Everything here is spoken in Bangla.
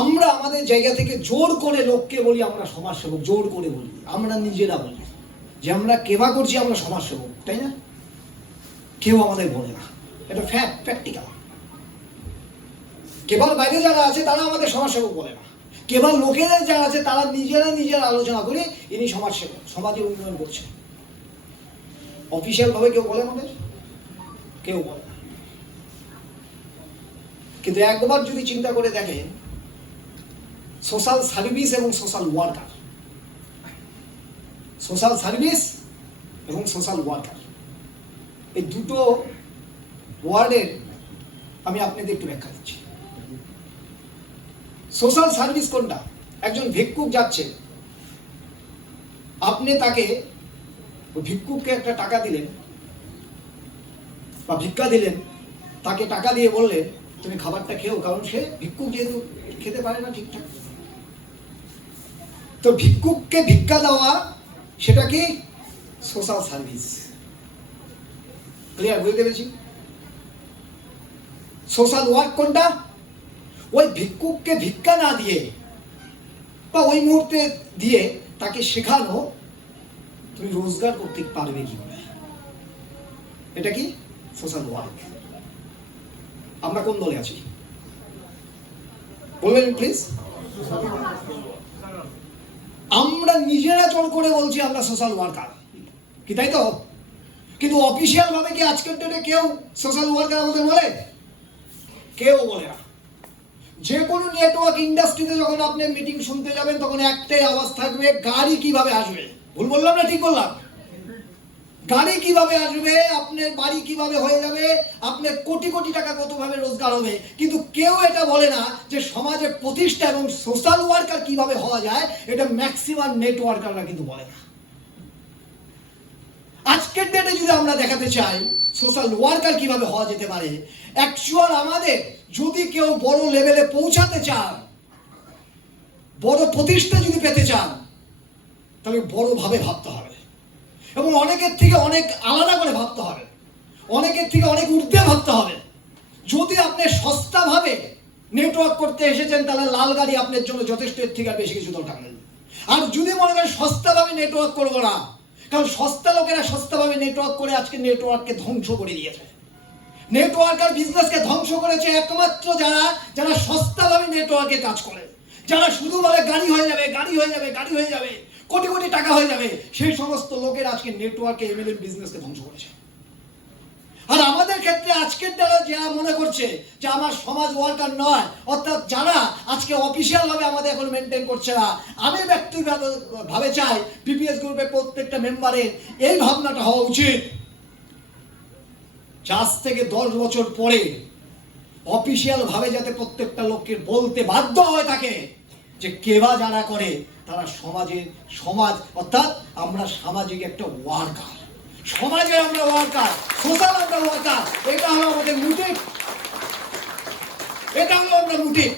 আমরা আমাদের জায়গা থেকে জোর করে লোককে বলি আমরা সমাজসেবক, জোর করে বলি, আমরা নিজেরা বলি যে আমরা কেবা করছি আমরা সমাজসেবক, তাই না? কেউ আমাদের বলে না, এটা প্র্যাকটিক্যাল। কেবল বাইরে যারা আছে তারা আমাদের সমাজসেবক বলে না, কেবল লোকেরা যারা আছে তারা নিজেরা আলোচনা করে ইনি সমাজসেবক, সমাজের উন্নয়ন করছে। অফিসিয়াল ভাবে কেউ বলে আমাদের? কেউ বলে না। কিন্তু একবার যদি চিন্তা করে দেখেন, সোশ্যাল সার্ভিস এবং সোশ্যাল ওয়ার্কার, সোশ্যাল সার্ভিস এবং সোশ্যাল ওয়ার্কার, এই দুটো ওয়ার্ডের আমি আপনাদের একটু ব্যাখ্যা দিচ্ছি। সোশ্যাল সার্ভিস কোনটা? একজন ভিক্ষুক যাচ্ছে, আপনি তাকে, ভিক্ষুককে একটা টাকা দিলেন বা ভিক্ষা দিলেন, তাকে টাকা দিয়ে বললেন তুমি খাবারটা খেও, কারণ সে ভিক্ষুক যেহেতু খেতে পারে না ঠিকঠাক। তো ভিক্ষুককে ভিক্ষা দেওয়া সেটা কি? Social service. ক্লিয়ার? বুঝতে পেরেছি? সোশ্যাল ওয়ার্ক কোনটা? ওই ভিক্ষুককে ভিক্ষা না দিয়ে বা ওই মুহূর্তে দিয়ে তাকে শেখানো তুমি রোজগার করতে পারবে কি করে, এটা কি? Social work. আমরা কোন দলে আছি বলবেন প্লিজ? আমরা নিজেরা জোর করে বলছি আমরা সোশ্যাল ওয়ার্কার, কি তাই তো? কিন্তু অফিসিয়াল ভাবে কি আজকের ডেটে কেউ সোশ্যাল ওয়ার্কার আমাদের বলে? কেউ বলে না। যে কোনো নেটওয়ার্ক ইন্ডাস্ট্রিতে যখন আপনি মিটিং শুনতে যাবেন তখন একটাই আওয়াজ থাকবে, গাড়ি কিভাবে আসবে। ভুল বললাম না ঠিক বললাম? গাড়ি কিভাবে আসবে, আপনার বাড়ি কিভাবে হয়ে যাবে, আপনার কোটি কোটি টাকা কতভাবে রোজগার হবে। কিন্তু কেউ এটা বলে না যে সমাজে প্রতিষ্ঠা এবং সোশ্যাল ওয়ার্কার কিভাবে হওয়া যায়, এটা ম্যাক্সিমাম নেটওয়ার্কাররা কিন্তু বলে না। আজকের ডেটে যদি আমরা দেখাতে চাই সোশ্যাল ওয়ার্কার কিভাবে হওয়া যেতে পারে, অ্যাকচুয়াল আমাদের যদি কেউ বড় লেভেলে পৌঁছাতে চান, বড় প্রতিষ্ঠা যদি পেতে চান, তাহলে বড়ভাবে ভাবতে হবে এবং অনেকের থেকে অনেক আলাদা করে ভাবতে হবে, অনেকের থেকে অনেক ঊর্ধ্বে ভাবতে হবে। যদি আপনি সস্তাভাবে নেটওয়ার্ক করতে এসেছেন তাহলে লাল গাড়ি আপনার জন্য যথেষ্ট, এর থেকে আর বেশি কিছু দরকার নেই। আর যদি মনে করেন সস্তাভাবে নেটওয়ার্ক করবো না, কারণ সস্তা লোকেরা সস্তাভাবে নেটওয়ার্ক করে আজকে নেটওয়ার্ককে ধ্বংস করে দিয়েছে। নেটওয়ার্ক আর বিজনেসকে ধ্বংস করেছে একমাত্র যারা সস্তাভাবে নেটওয়ার্কে কাজ করে, যারা শুধু বলে গাড়ি হয়ে যাবে, গাড়ি হয়ে যাবে, গাড়ি হয়ে যাবে, কোটি কোটি টাকা হয়ে যাবে, সেই সমস্ত লোকের আজকে নেটওয়ার্কে এমএলএম বিজনেসকে ধ্বংস করেছে। আর আমাদের ক্ষেত্রে আজকের দ্বারা যারা মনে করছে যে আমার সমাজ ওয়ার্কার নয়, অর্থাৎ যারা আজকে অফিসিয়াল ভাবে আমাদের এখন মেনটেন করছে না, আমি ব্যক্তিগতভাবে চাই পিপিএস গ্রুপের প্রত্যেকটা মেম্বারের এই ভাবনাটা হওয়া উচিত, 4 থেকে 10 বছর পরে অফিসিয়াল ভাবে যাতে প্রত্যেকটা লোককে বলতে বাধ্য হয় থাকে যে কেবা যারা করে তারা সমাজ অর্থাৎ আমরা সামাজিক একটা ওয়ার্কার, সমাজে আমরা ওয়ার্কার, সোশ্যাল আমরা ওয়ার্কার। এটা হলো আমাদের মোটিভ, এটা হলো আমরা মোটিভ।